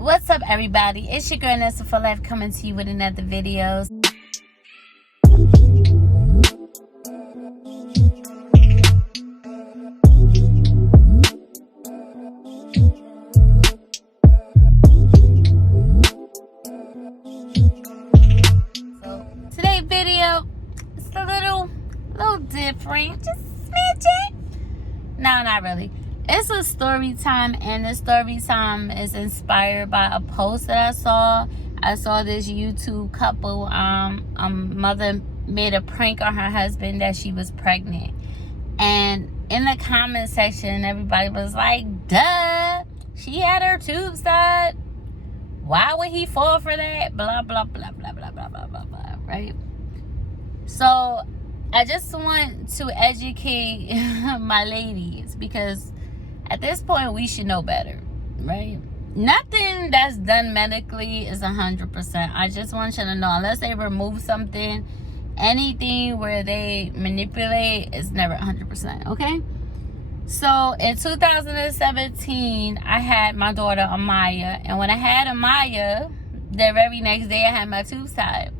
What's up, everybody? It's your girl Nessa for Life coming to you with another video. So today's video is a little different, just smidgen. No, not really. It's a story time, and the story time is inspired by a post that I saw. I saw this YouTube couple, mother made a prank on her husband that she was pregnant. And in the comment section, everybody was like, duh, she had her tubes tied. Why would he fall for that? Blah, blah, blah, blah, blah, blah, blah, blah, blah, right? So I just want to educate my ladies, because at this point, we should know better, right? Nothing that's done medically is 100%. I just want you to know, unless they remove something, anything where they manipulate is never 100%, okay? So in 2017, I had my daughter, Amaya. And when I had Amaya, the very next day, I had my tubes tied.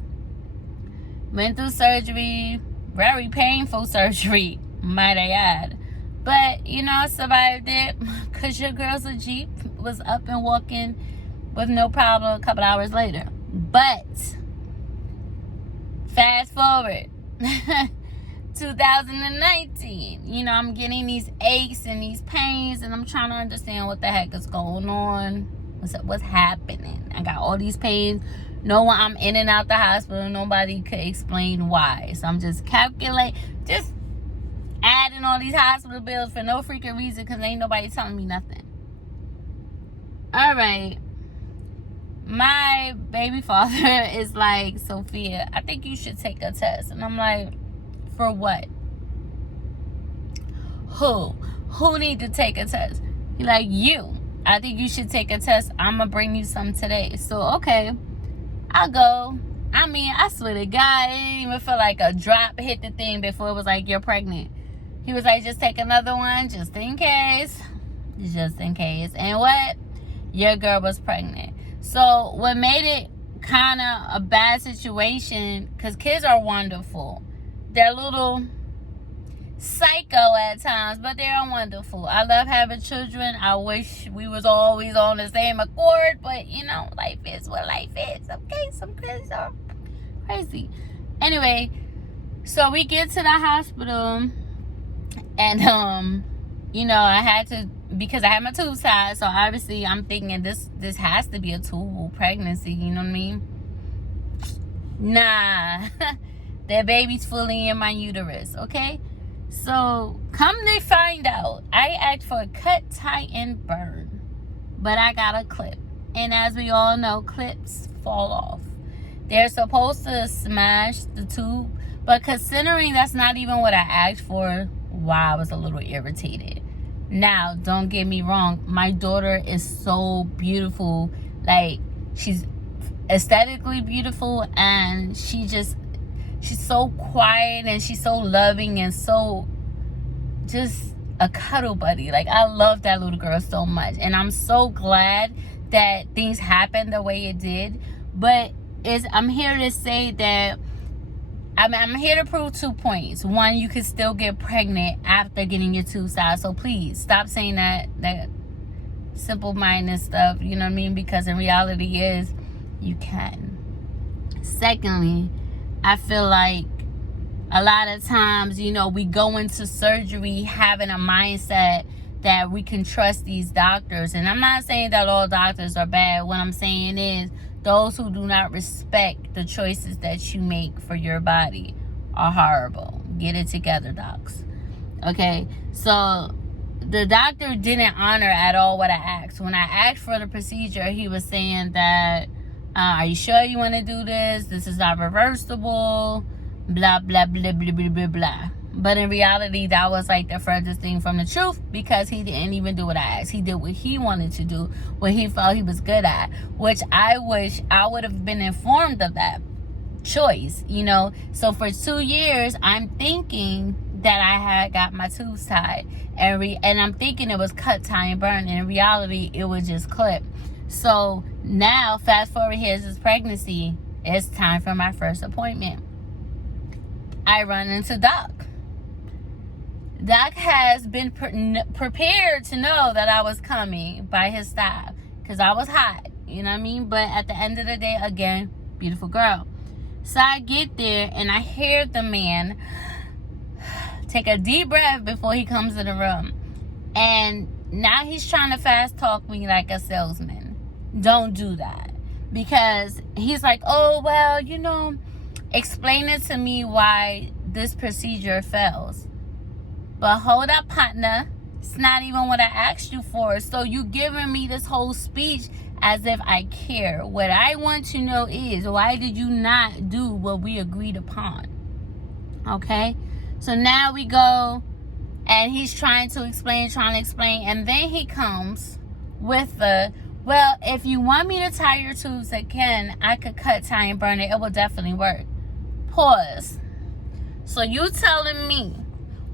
Went through surgery, very painful surgery, might I add. But, you know, I survived it because your girl's a Jeep, was up and walking with no problem a couple hours later. But, fast forward, 2019, you know, I'm getting these aches and these pains, and I'm trying to understand what the heck is going on. What's happening? I got all these pains. No one, I'm in and out the hospital. Nobody could explain why. So I'm just adding all these hospital bills for no freaking reason, because ain't nobody telling me nothing. All right. My baby father is like, Sophia, I think you should take a test. And I'm like, for what? Who need to take a test? He's like, you. I think you should take a test. I'm going to bring you some today. So, okay. I'll go. I mean, I swear to God, it didn't even feel like a drop hit the thing before it was like, you're pregnant. He was like, just take another one, just in case. Just in case. And what? Your girl was pregnant. So what made it kind of a bad situation, because kids are wonderful. They're a little psycho at times, but they're wonderful. I love having children. I wish we was always on the same accord, but, you know, life is what life is. Okay, some kids are crazy. Anyway, so we get to the hospital. And, you know, I had to, because I had my tubes tied, so obviously I'm thinking this has to be a tubal pregnancy, you know what I mean? Nah, that baby's fully in my uterus, okay? So, come to find out, I asked for a cut, tie, and burn, but I got a clip. And as we all know, clips fall off. They're supposed to smash the tube, but considering that's not even what I asked for, wow, I was a little irritated. Now, don't get me wrong, my daughter is so beautiful. Like, she's aesthetically beautiful, and she's so quiet, and she's so loving, and so just a cuddle buddy. Like, I love that little girl so much, and I'm so glad that things happened the way it did. But I'm here to say that I'm here to prove 2 points. One, you can still get pregnant after getting your tubes tied. So please stop saying that simple-minded stuff. You know what I mean? Because in reality is you can. Secondly, I feel like a lot of times, you know, we go into surgery having a mindset that we can trust these doctors. And I'm not saying that all doctors are bad. What I'm saying is, those who do not respect the choices that you make for your body are horrible. Get it together, docs. Okay, so the doctor didn't honor at all what I asked. When I asked for the procedure, he was saying that, are you sure you want to do this? This is not reversible, blah, blah, blah, blah, blah, blah, blah. But in reality, that was like the furthest thing from the truth, because he didn't even do what I asked. He did what he wanted to do, what he felt he was good at, which I wish I would have been informed of that choice, you know. So for 2 years, I'm thinking that I had got my tubes tied. And I'm thinking it was cut, tie, and burn. In reality, it was just clipped. So now, fast forward, here's this pregnancy. It's time for my first appointment. I run into Doc. Doc has been prepared to know that I was coming by his style, because I was hot, you know what I mean? But at the end of the day, again, beautiful girl. So I get there and I hear the man take a deep breath before he comes in the room. And now he's trying to fast talk me like a salesman. Don't do that. Because he's like, oh, well, you know, explain it to me why this procedure fails. But hold up, partner. It's not even what I asked you for. So you giving me this whole speech as if I care. What I want to know is, why did you not do what we agreed upon? Okay? So now we go, and he's trying to explain, and then he comes with the, well, if you want me to tie your tubes again, I could cut, tie, and burn it. It will definitely work. Pause. So you telling me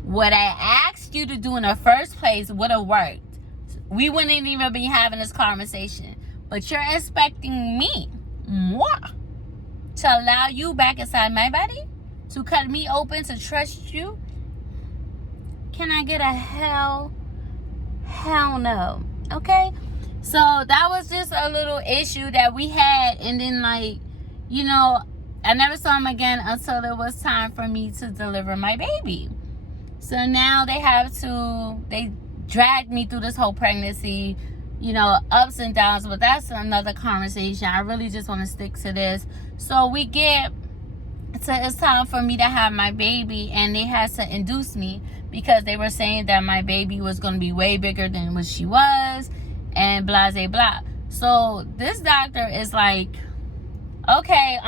what I asked you to do in the first place would have worked. We wouldn't even be having this conversation. But you're expecting me, moi, to allow you back inside my body? To cut me open, to trust you? Can I get a hell no? Okay? So that was just a little issue that we had. And then, like, you know, I never saw him again until it was time for me to deliver my baby. So now they dragged me through this whole pregnancy, you know, ups and downs, but that's another conversation. I really just want to stick to this. So we get to, it's time for me to have my baby, and they had to induce me because they were saying that my baby was going to be way bigger than what she was, and blah, blah, blah. So this doctor is like, okay,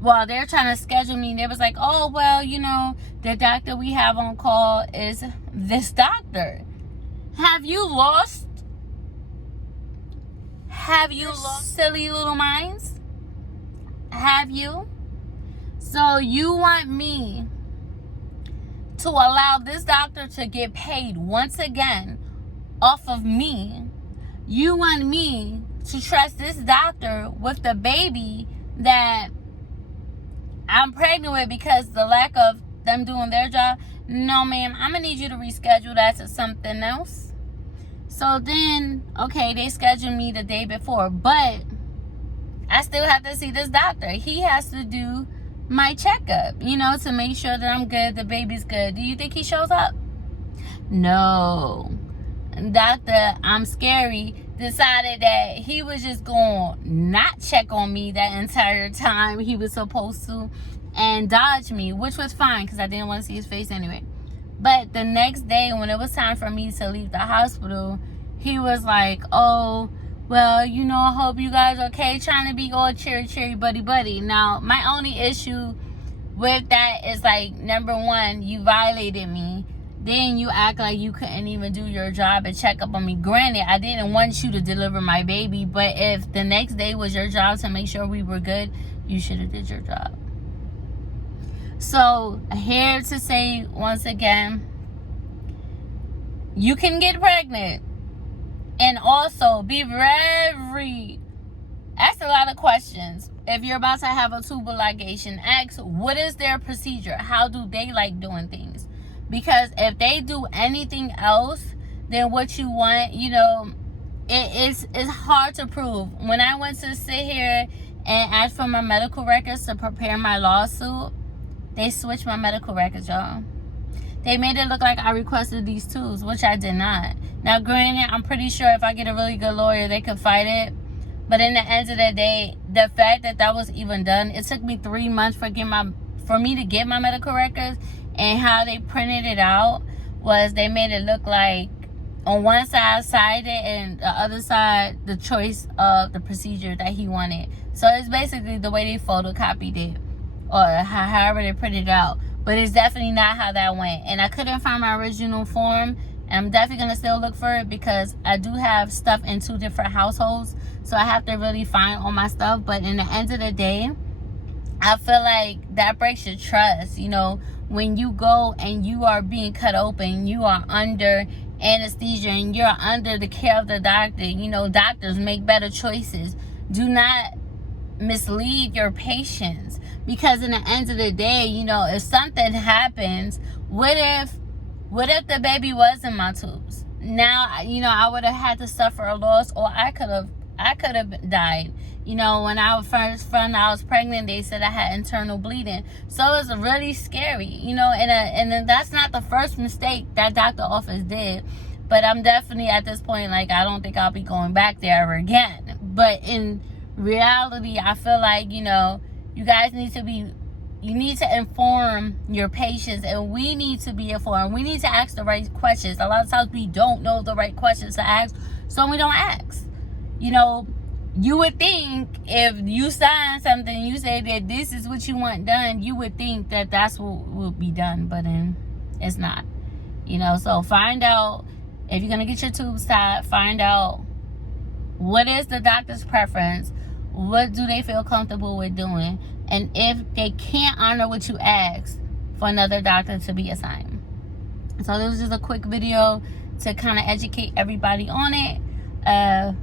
well, they're trying to schedule me. They was like, oh, well, you know, the doctor we have on call is this doctor. Have you lost silly little minds? Have you? So you want me to allow this doctor to get paid once again off of me? You want me to trust this doctor with the baby that I'm pregnant with because the lack of them doing their job? No, ma'am, I'm going to need you to reschedule that to something else. So then, okay, they scheduled me the day before, but I still have to see this doctor. He has to do my checkup, you know, to make sure that I'm good, the baby's good. Do you think he shows up? No. Doctor, I'm scary, decided that he was just going to not check on me that entire time he was supposed to, and dodge me, which was fine because I didn't want to see his face anyway. But the next day, when it was time for me to leave the hospital, he was like, oh, well, you know, I hope you guys are okay, trying to be all cheery, buddy. Now, my only issue with that is, like, number one, you violated me. Then you act like you couldn't even do your job and check up on me. Granted, I didn't want you to deliver my baby, but if the next day was your job to make sure we were good, you should have did your job. So, here to say once again, you can get pregnant and also be very, ask a lot of questions. If you're about to have a tubal ligation, ask what is their procedure? How do they like doing things? Because if they do anything else than what you want, you know, it's hard to prove. When I went to sit here and ask for my medical records to prepare my lawsuit, they switched my medical records, y'all. They made it look like I requested these tubes, which I did not. Now, granted, I'm pretty sure if I get a really good lawyer, they could fight it. But in the end of the day, the fact that that was even done, it took me 3 months for me to get my medical records. And how they printed it out was they made it look like on one side sided and the other side the choice of the procedure that he wanted. So it's basically the way they photocopied it or however they printed it out. But it's definitely not how that went. And I couldn't find my original form. And I'm definitely going to still look for it because I do have stuff in 2 different households. So I have to really find all my stuff. But in the end of the day, I feel like that breaks your trust. You know, when you go and you are being cut open, you are under anesthesia and you're under the care of the doctor. You know, doctors make better choices. Do not mislead your patients, because in the end of the day, you know, if something happens, what if the baby was in my tubes? Now, you know, I would have had to suffer a loss, or I could have died. You know, when I first found out I was pregnant, they said I had internal bleeding. So it was really scary, you know, and that's not the first mistake that doctor office did. But I'm definitely at this point, like, I don't think I'll be going back there ever again. But in reality, I feel like, you know, you guys need to inform your patients, and we need to be informed. We need to ask the right questions. A lot of times we don't know the right questions to ask, so we don't ask. You know, you would think if you sign something, you say that this is what you want done, you would think that that's what will be done, but it's not. You know, so find out if you're gonna get your tubes tied. Find out what is the doctor's preference, what do they feel comfortable with doing, and if they can't honor what you ask, for another doctor to be assigned. So this was just a quick video to kind of educate everybody on it.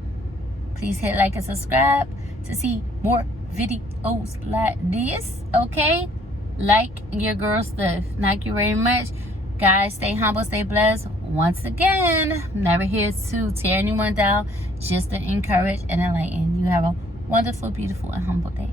Please hit like and subscribe to see more videos like this, okay? Like your girl stuff. Thank you very much. Guys, stay humble, stay blessed. Once again, never here to tear anyone down, just to encourage and enlighten. You have a wonderful, beautiful, and humble day.